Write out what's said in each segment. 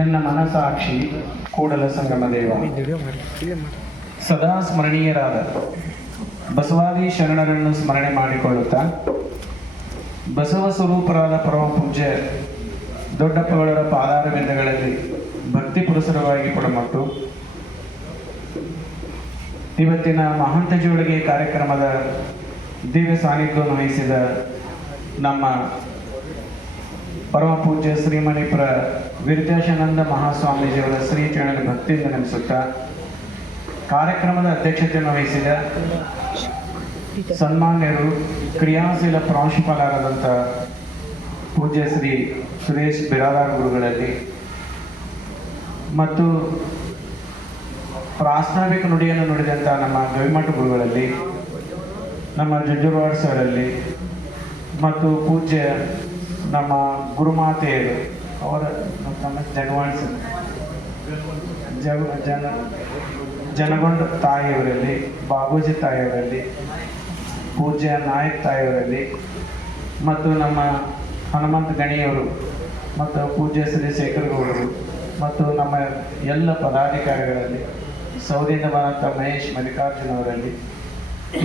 ಎನ್ನ ಮನಸಾಕ್ಷಿ ಕೂಡಲ ಸಂಗಮ ದೇವ ಸದಾ ಸ್ಮರಣೀಯರಾದ ಬಸವಾದಿ ಶರಣರನ್ನು ಸ್ಮರಣೆ ಮಾಡಿಕೊಳ್ಳುತ್ತಾ ಬಸವ ಸ್ವರೂಪರಾದ ಪರಮ ಪೂಜ್ಯ ದೊಡ್ಡಪ್ಪಗಳವರ ಪಾದಾರವಿಂದಗಳಲ್ಲಿ ಭಕ್ತಿ ಪುರಸರವಾಗಿ ಕೊಡಮಟ್ಟು ಇವತ್ತಿನ ಮಹಾಂತ ಜೋಳಿಗೆ ಕಾರ್ಯಕ್ರಮದ ದಿವ್ಯ ಸಾನ್ನಿಧ್ಯವನ್ನು ವಹಿಸಿದ ನಮ್ಮ ಪರಮ ಪೂಜ್ಯ ಶ್ರೀಮಣಿಪುರ ವಿರುದ್ಧಾಶಾನಂದ ಮಹಾಸ್ವಾಮೀಜಿಯವರ ಶ್ರೀಚರಣದ ಭಕ್ತಿಯಿಂದ ನೆನೆಸುತ್ತಾ ಕಾರ್ಯಕ್ರಮದ ಅಧ್ಯಕ್ಷತೆಯನ್ನು ವಹಿಸಿದ ಸನ್ಮಾನ್ಯರು ಕ್ರಿಯಾಶೀಲ ಪ್ರಾಂಶುಪಾಲರಾದಂಥ ಪೂಜ್ಯ ಶ್ರೀ ಸುರೇಶ್ ಬಿರಾದಾರ್ ಗುರುಗಳಲ್ಲಿ ಮತ್ತು ಪ್ರಾಸ್ತಾವಿಕ ನುಡಿಯನ್ನು ನುಡಿದಂಥ ನಮ್ಮ ಗವಿಮಠ ಗುರುಗಳಲ್ಲಿ ನಮ್ಮ ಜುಂಜುರವಾಡ್ ಸರಲ್ಲಿ ಮತ್ತು ಪೂಜ್ಯ ನಮ್ಮ ಗುರುಮಾತೆಯರು ಅವರ ನಮ್ಮ ಜಗವಾಣ್ ಜನಗೊಂಡ ತಾಯಿಯವರಲ್ಲಿ ಬಾಬೂಜಿ ತಾಯಿಯವರಲ್ಲಿ ಪೂಜ್ಯ ನಾಯಕ್ ತಾಯಿಯವರಲ್ಲಿ ಮತ್ತು ನಮ್ಮ ಹನುಮಂತ ಗಣಿಯವರು ಮತ್ತು ಪೂಜ್ಯ ಶ್ರೀ ಶೇಖರ್ ಗೌಡರು ಮತ್ತು ನಮ್ಮ ಎಲ್ಲ ಪದಾಧಿಕಾರಿಗಳಲ್ಲಿ ಸೌದಿಯಿಂದ ಬಂದಂಥ ಮಹೇಶ್ ಮಲ್ಲಿಕಾರ್ಜುನ್ ಅವರಲ್ಲಿ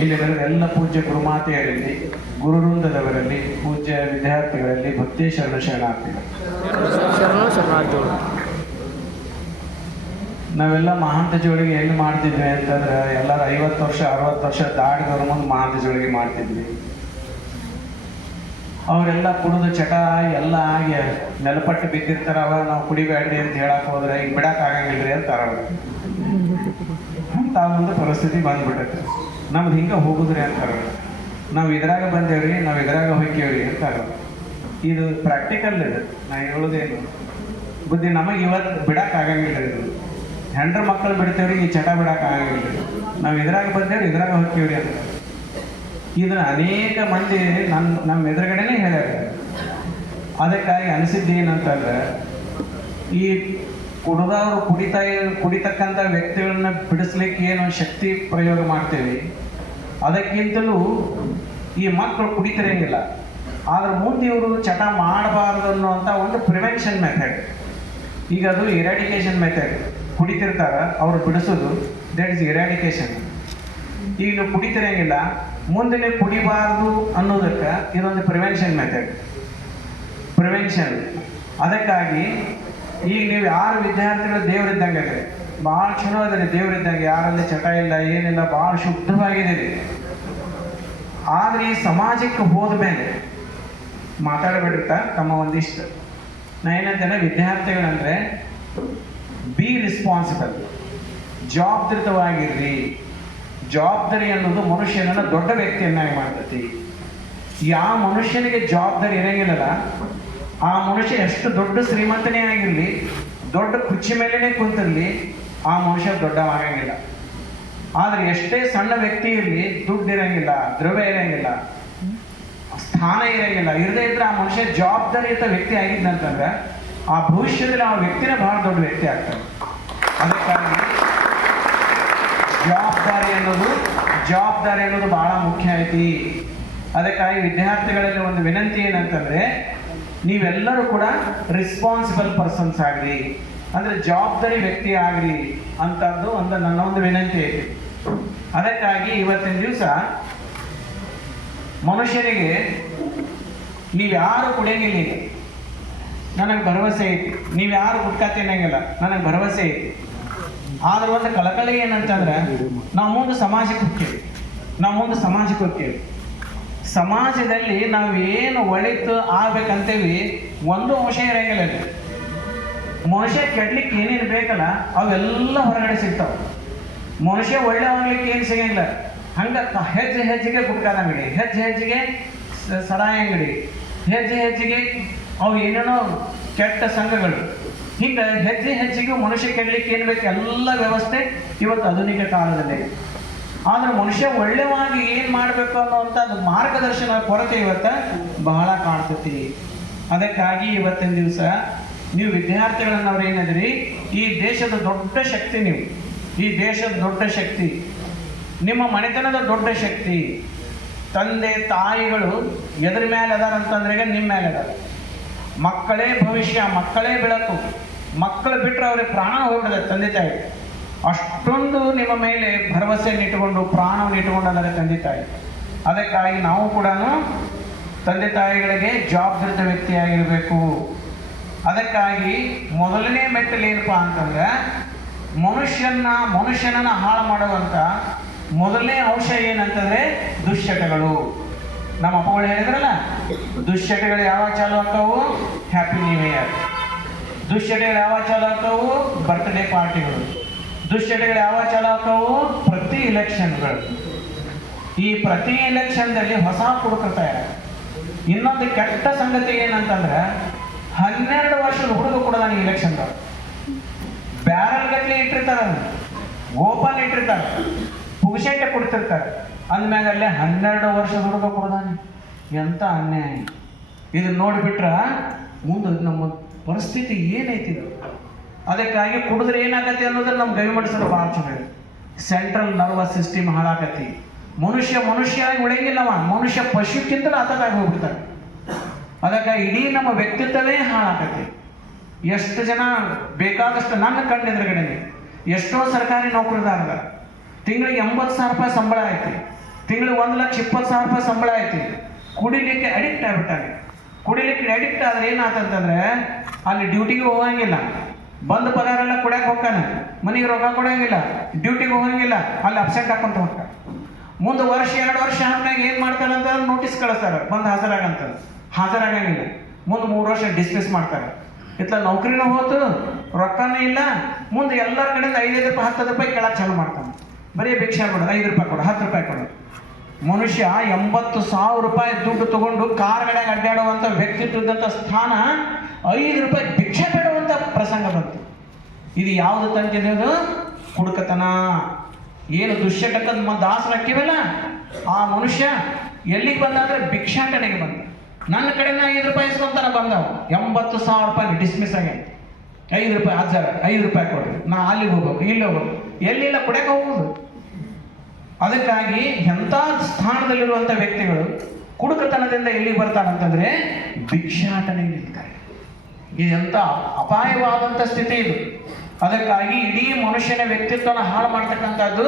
ಇಲ್ಲಿ ಬರೆದ ಎಲ್ಲ ಪೂಜ್ಯ ಗುರುಮಾತೆಯರಲ್ಲಿ ಗುರುವೃಂದದವರಲ್ಲಿ ಪೂಜ್ಯ ವಿದ್ಯಾರ್ಥಿಗಳಲ್ಲಿ ಭಕ್ತಿ ಶರಣಾರ್ಥಿಗಳು. ನಾವೆಲ್ಲ ಮಹಾಂತ ಜೋಳಿಗೆ ಎಲ್ಲಿ ಮಾಡ್ತಿದ್ವಿ ಅಂತಂದ್ರೆ ಎಲ್ಲರೂ 50 ವರ್ಷ 60 ವರ್ಷ ದಾಟಿದವ್ರ ಮುಂದೆ ಮಹಾಂತ ಜೋಳಿಗೆ ಮಾಡ್ತಿದ್ವಿ. ಅವರೆಲ್ಲ ಕುಡಿದು ಚಟ ಎಲ್ಲ ಆಗಿ ನೆಲಪಟ್ಟು ಬಿದ್ದಿರ್ತಾರವ, ನಾವು ಕುಡಿಬೇಡ್ರಿ ಅಂತ ಹೇಳಕ್ ಹೋದ್ರೆ ಈಗ ಬಿಡಕ್ ಆಗಂಗಿಲ್ರಿ ಅಂತಾರ. ಅಂತ ಒಂದು ಪರಿಸ್ಥಿತಿ ಬಂದ್ಬಿಟ್ಟೈತೆ. ನಮ್ದು ಹಿಂಗೆ ಹೋಗುದ್ರಿ ಅಂತಾರ. ನಾವು ಇದ್ರಾಗ ಬಂದೇವ್ರಿ, ನಾವು ಇದ್ರಾಗ ಹೋಗ್ಯವ್ರಿ ಅಂತಾರ. ಇದು ಪ್ರಾಕ್ಟಿಕಲ್ ಇದು. ನಾ ಹೇಳೋದೇನು ಬುದ್ಧಿ ನಮಗೆ ಇವತ್ತು ಬಿಡಕ್ ಆಗಂಗಿಲ್ರಿ. ಇದು ಹೆಂಡ್ರ ಮಕ್ಕಳು ಬಿಡ್ತೇವ್ರಿ, ಈ ಚಟ ಬಿಡಕ್ ಆಗಂಗಿಲ್ರಿ. ನಾವು ಇದ್ರಾಗ ಬಂದೇವ್ರಿ, ಇದ್ರಾಗ ಹೋಗ್ಯವ್ರಿ ಅಂತ. ಇದನ್ನ ಅನೇಕ ಮಂದಿ ನಮ್ಮ ಎದುರುಗಡೆನೇ ಹೇಳ್ಯಾರ. ಅದಕ್ಕಾಗಿ ಅನಿಸಿದ್ದು ಏನಂತಂದ್ರೆ, ಈ ಕುಡಿದವರು ಕುಡಿತಕ್ಕಂಥ ವ್ಯಕ್ತಿಗಳನ್ನ ಬಿಡಿಸ್ಲಿಕ್ಕೆ ಏನು ಶಕ್ತಿ ಪ್ರಯೋಗ ಮಾಡ್ತೇವೆ, ಅದಕ್ಕಿಂತಲೂ ಈ ಮಕ್ಕಳು ಕುಡಿತಿರಂಗಿಲ್ಲ. ಆದ್ರೆ ಮುಂದೆ ಇವರು ಚಟ ಮಾಡಬಾರ್ದು ಅನ್ನುವಂಥ ಒಂದು ಪ್ರಿವೆನ್ಷನ್ ಮೆಥಡ್. ಈಗ ಅದು ಇರಾಡಿಕೇಶನ್ ಮೆಥಡ್. ಕುಡಿತಿರ್ತಾರ, ಅವ್ರು ಬಿಡಿಸೋದು, ದಟ್ ಇಸ್ ಇರಾಡಿಕೇಶನ್. ಈಗ ನೀವು ಕುಡಿತಿರಂಗಿಲ್ಲ, ಮುಂದೆ ನೀವು ಕುಡಿಬಾರ್ದು ಅನ್ನೋದಕ್ಕೆ ಇದೊಂದು ಪ್ರಿವೆನ್ಷನ್ ಮೆಥಡ್, ಪ್ರಿವೆನ್ಷನ್. ಅದಕ್ಕಾಗಿ ಈಗ ನೀವು ಯಾರು ವಿದ್ಯಾರ್ಥಿಗಳು ದೇವರಿದ್ದಂಗೆ ಅದ್ರಿ, ಭಾಳ ಚಲೋ ಅದ್ರಿ, ದೇವರಿದ್ದಂಗೆ, ಯಾರಲ್ಲಿ ಚಟ ಇಲ್ಲ ಏನಿಲ್ಲ, ಭಾಳ ಶುದ್ಧವಾಗಿದ್ದೀರಿ. ಆದ್ರೆ ಈ ಸಮಾಜಕ್ಕೆ ಹೋದ ಮೇಲೆ ಮಾತಾಡಬೇಡಿರ್ತಾ ತಮ್ಮ ಒಂದಿಷ್ಟು. ನಾ ಏನಂತೇನೆ, ವಿದ್ಯಾರ್ಥಿಗಳಂದ್ರೆ ಬಿ ರೆಸ್ಪಾನ್ಸಿಬಲ್, ಜವಾಬ್ದಾರಿತವಾಗಿರ್ರಿ. ಜವಾಬ್ದಾರಿ ಅನ್ನೋದು ಮನುಷ್ಯನನ್ನ ದೊಡ್ಡ ವ್ಯಕ್ತಿಯನ್ನಾಗಿ ಮಾಡ್ತೈತಿ. ಯಾವ ಮನುಷ್ಯನಿಗೆ ಜವಾಬ್ದಾರಿ ಇರಂಗಿಲ್ಲಲ್ಲ, ಆ ಮನುಷ್ಯ ಎಷ್ಟು ದೊಡ್ಡ ಶ್ರೀಮಂತನೇ ಆಗಿರಲಿ, ದೊಡ್ಡ ಕುರ್ಚಿ ಮೇಲೇನೆ ಕುಂತಿರಲಿ, ಆ ಮನುಷ್ಯ ದೊಡ್ಡವಾಗಂಗಿಲ್ಲ. ಆದರೆ ಎಷ್ಟೇ ಸಣ್ಣ ವ್ಯಕ್ತಿ ಇರಲಿ, ದುಡ್ಡು ಇರಂಗಿಲ್ಲ, ದ್ರವ್ಯ ಇರಂಗಿಲ್ಲ, ಸ್ಥಾನ ಇರಂಗಿಲ್ಲ, ಇರದೇ ಇದ್ರೆ ಆ ಮನುಷ್ಯ ಜವಾಬ್ದಾರಿಯುತ ವ್ಯಕ್ತಿ ಆಗಿದ್ದಂತಂದ್ರೆ ಆ ಭವಿಷ್ಯದಲ್ಲಿ ಆ ವ್ಯಕ್ತಿನೇ ಬಹಳ ದೊಡ್ಡ ವ್ಯಕ್ತಿ ಆಗ್ತಾನೆ. ಅದಕ್ಕಾಗಿ ಜವಾಬ್ದಾರಿ ಅನ್ನೋದು ಬಹಳ ಮುಖ್ಯ ಐತಿ. ಅದಕ್ಕಾಗಿ ವಿದ್ಯಾರ್ಥಿಗಳಲ್ಲಿ ಒಂದು ವಿನಂತಿ ಏನಂತಂದ್ರೆ, ನೀವೆಲ್ಲರೂ ಕೂಡ ರೆಸ್ಪಾನ್ಸಿಬಲ್ ಪರ್ಸನ್ಸ್ ಆಗ್ರಿ, ಅಂದ್ರೆ ಜವಾಬ್ದಾರಿ ವ್ಯಕ್ತಿ ಆಗ್ರಿ ಅಂತದ್ದು ಒಂದು ನನ್ನ ಒಂದು ವಿನಂತಿ ಐತಿ. ಅದಕ್ಕಾಗಿ ಇವತ್ತಿನ ದಿವಸ ಮನುಷ್ಯನಿಗೆ ನೀವ್ಯಾರು ಕುಡಿಯಂಗಿಲ್ಲ, ಈಗ ನನಗೆ ಭರವಸೆ ಐತಿ. ನೀವ್ಯಾರು ಗುಟ್ಕಾ ತಿನ್ನಂಗಿಲ್ಲ, ನನಗೆ ಭರವಸೆ ಐತಿ. ಆದ್ರೆ ಒಂದು ಕಳಕಳಿ ಏನಂತಂದ್ರೆ, ನಾವು ಮುಂದೆ ಸಮಾಜಕ್ಕೆ ಹೋಗ್ತೇವೆ. ಸಮಾಜದಲ್ಲಿ ನಾವೇನು ಒಳಿತು ಆಗ್ಬೇಕಂತೇವಿ ಒಂದು ಅಂಶ ಇರಂಗಿಲ್ಲ. ಮನುಷ್ಯ ಕೆಡ್ಲಿಕ್ಕೆ ಏನೇನು ಬೇಕಲ್ಲ ಅವೆಲ್ಲ ಹೊರಗಡೆ ಸಿಗ್ತಾವ. ಮನುಷ್ಯ ಒಳ್ಳೆ ಆಗ್ಲಿಕ್ಕೆ ಏನು ಸಿಗಂಗಿಲ್ಲ. ಹಂಗ ಹೆಜ್ಜೆಗೆ ಗುಟ್ಕಾದ ಅಂಗಡಿ, ಹೆಜ್ಜೆಗೆ ಸರಾಯಿ ಅಂಗಡಿ, ಹೆಜ್ಜೆಗೆ ಅವು ಏನೇನೋ ಕೆಟ್ಟ ಸಂಘಗಳು, ಹಿಂಗೆ ಹೆಜ್ಜೆಗೆ ಮನುಷ್ಯ ಕೆಡ್ಲಿಕ್ಕೆ ಏನು ಬೇಕು ಎಲ್ಲ ವ್ಯವಸ್ಥೆ ಇವತ್ತು ಆಧುನಿಕ ಕಾಲದಲ್ಲಿ. ಆದ್ರೆ ಮನುಷ್ಯ ಒಳ್ಳೆವಾಗಿ ಏನು ಮಾಡಬೇಕು ಅನ್ನುವಂಥ ಮಾರ್ಗದರ್ಶನ ಕೊರತೆ ಇವತ್ತು ಬಹಳ ಕಾಣ್ತತಿ. ಅದಕ್ಕಾಗಿ ಇವತ್ತಿನ ದಿವಸ ನೀವು ವಿದ್ಯಾರ್ಥಿಗಳನ್ನವ್ರು ಏನಂದ್ರಿ, ಈ ದೇಶದ ದೊಡ್ಡ ಶಕ್ತಿ, ನೀವು ಈ ದೇಶದ ದೊಡ್ಡ ಶಕ್ತಿ, ನಿಮ್ಮ ಮನೆತನದ ದೊಡ್ಡ ಶಕ್ತಿ. ತಂದೆ ತಾಯಿಗಳು ಎದ್ರ ಮೇಲೆ ಅದಾರ ಅಂತಂದ್ರೆ ನಿಮ್ಮ ಮೇಲೆ ಅದಾರ. ಮಕ್ಕಳೇ ಭವಿಷ್ಯ, ಮಕ್ಕಳೇ ಬೆಳಕು. ಮಕ್ಕಳು ಬಿಟ್ಟರೆ ಅವ್ರಿಗೆ ಪ್ರಾಣ ಹೋಗ್ಬಿಡದೆ ತಂದೆ ತಾಯಿ. ಅಷ್ಟೊಂದು ನಿಮ್ಮ ಮೇಲೆ ಭರವಸೆಯನ್ನು ಇಟ್ಟುಕೊಂಡು ಪ್ರಾಣವನ್ನು ಇಟ್ಟುಕೊಂಡು ಅದರ ತಂದೆ ತಾಯಿ. ಅದಕ್ಕಾಗಿ ನಾವು ಕೂಡ ತಂದೆ ತಾಯಿಗಳಿಗೆ ಜವಾಬ್ದಾರಿತ ವ್ಯಕ್ತಿಯಾಗಿರಬೇಕು. ಅದಕ್ಕಾಗಿ ಮೊದಲನೇ ಮೆಟ್ಟಲು ಏನಪ್ಪ ಅಂತಂದ್ರೆ ಮನುಷ್ಯನನ್ನು ಹಾಳು ಮಾಡುವಂಥ ಮೊದಲನೇ ಅಂಶ ಏನಂತಂದ್ರೆ ದುಶ್ಚಟಗಳು. ನಮ್ಮ ಅಪ್ಪಗಳು ಹೇಳಿದ್ರಲ್ಲ, ದುಶ್ಚಟಗಳು ಯಾವಾಗ ಚಾಲು ಆಗ್ತಾವು? Happy new year. ದುಶ್ಚಟಗಳು ಯಾವಾಗ ಚಾಲು ಆಗ್ತಾವು? ಬರ್ತ್ಡೇ ಪಾರ್ಟಿಗಳು. ದುಶ್ಚಟಗಳು ಯಾವಾಗ ಚಾಲು ಆಗ್ತಾವು? ಪ್ರತಿ ಎಲೆಕ್ಷನ್ಗಳು. ಈ ಪ್ರತಿ ಎಲೆಕ್ಷನ್ದಲ್ಲಿ ಹೊಸ ಕುಡುಕರ್ತಾರೆ. ಇನ್ನೊಂದು ಕೆಟ್ಟ ಸಂಗತಿ ಏನಂತಂದ್ರೆ 12 ವರ್ಷದ ಹುಡುಗ ಕೂಡ ನನಗೆ ಎಲೆಕ್ಷನ್ಗಳು ಬ್ಯಾರಲ್ ಗಟ್ಲೆ ಇಟ್ಟಿರ್ತಾರೆ, ಓಪನ್ ಇಟ್ಟಿರ್ತಾರೆ, ಪುಗಸೆಟ್ಟೆ ಕೊಡ್ತಿರ್ತಾರೆ. ಅಂದ್ಮ್ಯಾಗ ಅಲ್ಲೇ 12 ವರ್ಷದ ಹುಡುಗ ಕೊಡ್ದಾನೆ. ಎಂತ ಅನ್ಯಾಯ! ಇದನ್ನ ನೋಡಿಬಿಟ್ರೆ ಮುಂದೆ ನಮ್ಮ ಪರಿಸ್ಥಿತಿ ಏನೈತಿ. ಅದಕ್ಕಾಗಿ ಕುಡಿದ್ರೆ ಏನಾಗತ್ತೆ ಅನ್ನೋದ್ರೆ ನಮ್ಮ ಗವಿಮಡಿಸಲು ಭಾಳ ಚಲೋ. ಸೆಂಟ್ರಲ್ ನರ್ವಸ್ ಸಿಸ್ಟಮ್ ಹಾಳಾಗತಿ. ಮನುಷ್ಯರಾಗಿ ಉಳಿಯಂಗಿಲ್ಲವ, ಮನುಷ್ಯ ಪಶುಕ್ಕಿಂತಲೂ ಆತಗಾಗಿ ಹೋಗ್ಬಿಡ್ತಾರೆ. ಅದಕ್ಕಾಗಿ ಇಡೀ ನಮ್ಮ ವ್ಯಕ್ತಿತ್ವವೇ ಹಾಳಾಗತ್ತೆ. ಎಷ್ಟು ಜನ ಬೇಕಾದಷ್ಟು ನನ್ನ ಕಣ್ಣೆದುರುಗಡೆ ಎಷ್ಟೋ ಸರ್ಕಾರಿ ನೌಕರಿದಾರ ತಿಂಗಳಿಗೆ 80,000 ರೂಪಾಯಿ ಸಂಬಳ ಐತಿ, ತಿಂಗಳಿಗೆ 1,20,000 ರೂಪಾಯಿ ಸಂಬಳ ಐತಿ. ಕುಡಿಲಿಕ್ಕೆ ಅಡಿಕ್ಟ್ ಆಗ್ಬಿಟ್ಟಾನೆ. ಕುಡಿಲಿಕ್ಕೆ ಅಡಿಕ್ಟ್ ಆದ್ರೆ ಏನಾತಂತಂದ್ರೆ ಅಲ್ಲಿ ಡ್ಯೂಟಿಗೆ ಹೋಗಂಗಿಲ್ಲ, ಬಂದ ಪಗಾರೆಲ್ಲ ಕುಡಿಯಕ್ಕೆ ಹೋಗ್ತಾನೆ, ಮನೆಗೆ ರೊಕ್ಕ ಕೊಡಂಗಿಲ್ಲ, ಡ್ಯೂಟಿಗೆ ಹೋಗಂಗಿಲ್ಲ, ಅಲ್ಲಿ ಅಬ್ಸೆಂಟ್ ಹಾಕೊಂತ ಹೋಗ್ತಾನೆ. ಮುಂದೆ 1-2 ವರ್ಷ ಆದ್ಮೇಲೆ ಏನು ಮಾಡ್ತಾರಂತ ನೋಟಿಸ್ ಕಳಿಸ್ತಾರೆ, ಬಂದು ಹಾಜರಾಗಂತ. ಹಾಜರಾಗಂಗಿಲ್ಲ. ಮುಂದೆ 3 ವರ್ಷ ಡಿಸ್ಮಿಸ್ ಮಾಡ್ತಾರೆ. ಇತ್ಲ ನೌಕರಿನೂ ಹೋತು, ರೊಕ್ಕನೇ ಇಲ್ಲ. ಮುಂದೆ ಎಲ್ಲರ ಕಡೆಯಿಂದ 5 ರೂಪಾಯಿ 10 ರೂಪಾಯಿ ಕೆಳಗೆ ಚಾಲು ಮಾಡ್ತಾನೆ. ಬರೀ ಭಿಕ್ಷೆ ಕೊಡು, 5 ರೂಪಾಯಿ ಕೊಡು, 10 ರೂಪಾಯಿ ಕೊಡು. ಮನುಷ್ಯ 80,000 ರೂಪಾಯಿ ದುಡ್ಡು ತಗೊಂಡು ಕಾರ್ಗಳಿಗೆ ಅಡ್ಡಾಡುವಂಥ ವ್ಯಕ್ತಿತ್ವದಂಥ ಸ್ಥಾನ 5 ರೂಪಾಯಿ ಭಿಕ್ಷೆ ಬೇಡುವಂಥ ಪ್ರಸಂಗ ಬಂತು. ಇದು ಯಾವುದು ತಂತಿದ್ದು? ಕುಡುಕತನ. ಏನು ದುಶ್ಚಟಕ್ಕದ ದಾಸನ ಹಾಕಿವಲ್ಲ, ಆ ಮನುಷ್ಯ ಎಲ್ಲಿಗೆ ಬಂದ ಅಂದರೆ ಭಿಕ್ಷಾಟನೆಗೆ ಬಂದ. ನನ್ನ ಕಡೆನ 5 ರೂಪಾಯಿ ಇಸ್ಕೊಂತಾನ ಬಂದವ. 80,000 ರೂಪಾಯಿ ಡಿಸ್ಮಿಸ್ ಆಗ್ಯಾನ. 5 ರೂಪಾಯಿ ಹಾಜರ, 5 ರೂಪಾಯಿ ಕೊಡ್ರಿ, ನಾ ಅಲ್ಲಿಗೆ ಹೋಗ್ಬೇಕು, ಇಲ್ಲಿ ಹೋಗ್ಬೇಕು, ಎಲ್ಲಿಲ್ಲ ಕುಡಿಯಕ್ಕೆ ಹೋಗುದು. ಅದಕ್ಕಾಗಿ ಎಂಥ ಸ್ಥಾನದಲ್ಲಿರುವಂಥ ವ್ಯಕ್ತಿಗಳು ಕುಡುಕತನದಿಂದ ಎಲ್ಲಿಗೆ ಬರ್ತಾರಂತಂದ್ರೆ ಭಿಕ್ಷಾಟನೆಗೆ ನಿಲ್ತಾರೆ. ಇದು ಎಂಥ ಅಪಾಯವಾದಂಥ ಸ್ಥಿತಿ ಇದು. ಅದಕ್ಕಾಗಿ ಇಡೀ ಮನುಷ್ಯನ ವ್ಯಕ್ತಿತ್ವನ ಹಾಳು ಮಾಡ್ತಕ್ಕಂಥದ್ದು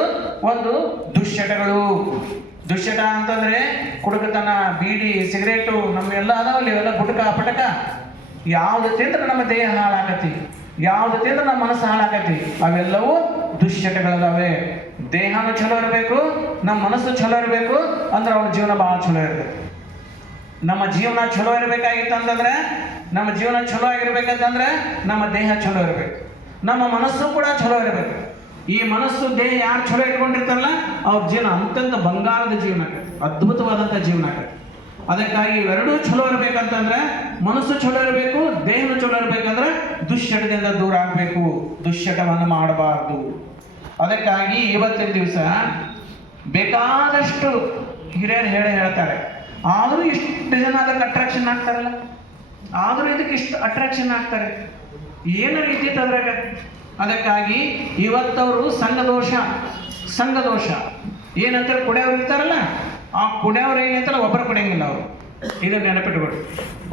ಒಂದು ದುಶ್ಚಟಗಳು. ದುಶ್ಚಟ ಅಂತಂದ್ರೆ ಕುಡುಕತನ, ಬೀಡಿ, ಸಿಗರೇಟು, ನಮ್ಮೆಲ್ಲ ಅದಾವಲ್ಲಿ ಇವೆಲ್ಲ ಗುಟಕ ಪಟಕ. ಯಾವ್ದು ತಿಂದ್ರೆ ನಮ್ಮ ದೇಹ ಹಾಳಾಕತಿ, ಯಾವ್ದು ತಿಂದ್ರೆ ನಮ್ಮ ಮನಸ್ಸು ಹಾಳಾಕತಿ, ಅವೆಲ್ಲವೂ ದುಶ್ಚಟಗಳದಾವೆ. ದೇಹನೂ ಚಲೋ ಇರಬೇಕು, ನಮ್ಮ ಮನಸ್ಸು ಚಲೋ ಇರಬೇಕು, ಅಂದ್ರೆ ಅವನ ಜೀವನ ಭಾಳ ಚಲೋ ಇರಬೇಕು. ನಮ್ಮ ಜೀವನ ಚಲೋ ಇರಬೇಕಾಗಿತ್ತು ಅಂತಂದ್ರೆ, ನಮ್ಮ ಜೀವನ ಚಲೋ ಆಗಿರ್ಬೇಕಂತಂದ್ರೆ ನಮ್ಮ ದೇಹ ಚಲೋ ಇರಬೇಕು, ನಮ್ಮ ಮನಸ್ಸು ಕೂಡ ಚಲೋ ಇರಬೇಕು. ಈ ಮನಸ್ಸು ದೇಹ ಯಾರು ಚಲೋ ಇಟ್ಕೊಂಡಿರ್ತಾರಲ್ಲ ಅವ್ರ ಜೀವನ ಅತ್ಯಂತ ಬಂಗಾರದ ಜೀವನ ಆಗತ್ತೆ, ಅದ್ಭುತವಾದಂಥ ಜೀವನ ಆಗತ್ತೆ. ಅದಕ್ಕಾಗಿ ಇವೆರಡೂ ಚಲೋ ಇರಬೇಕಂತಂದ್ರೆ ಮನಸ್ಸು ಚಲೋ ಇರಬೇಕು, ದೇಹನೂ ಚಲೋ ಇರಬೇಕಂದ್ರೆ ದುಶ್ಚಟದಿಂದ ದೂರ ಆಗಬೇಕು, ದುಶ್ಚಟವನ್ನು ಮಾಡಬಾರ್ದು. ಅದಕ್ಕಾಗಿ ಇವತ್ತಿನ ದಿವಸ ಬೇಕಾದಷ್ಟು ಹಿರಿಯರು ಹೇಳ್ತಾರೆ, ಆದರೂ ಇಷ್ಟು ಜನ ಅದಕ್ಕೆ ಅಟ್ರಾಕ್ಷನ್ ಆಗ್ತಾರಲ್ಲ, ಆದರೂ ಇದಕ್ಕೆ ಇಷ್ಟು ಅಟ್ರಾಕ್ಷನ್ ಆಗ್ತಾರೆ, ಏನು ರೀತಿ ಅದ್ರಾಗ. ಅದಕ್ಕಾಗಿ ಇವತ್ತವರು ಸಂಘ ದೋಷ ಏನಂತಾರೆ, ಕುಡಿಯೋರು ಇರ್ತಾರಲ್ಲ, ಆ ಕುಡಿಯೋರು ಏನಂತಾರೆ ಒಬ್ಬರು ಕುಡಿಯಂಗಿಲ್ಲ ಅವರು. ಇದನ್ನ ನೆನಪಿಟ್ಕೊಡಿ.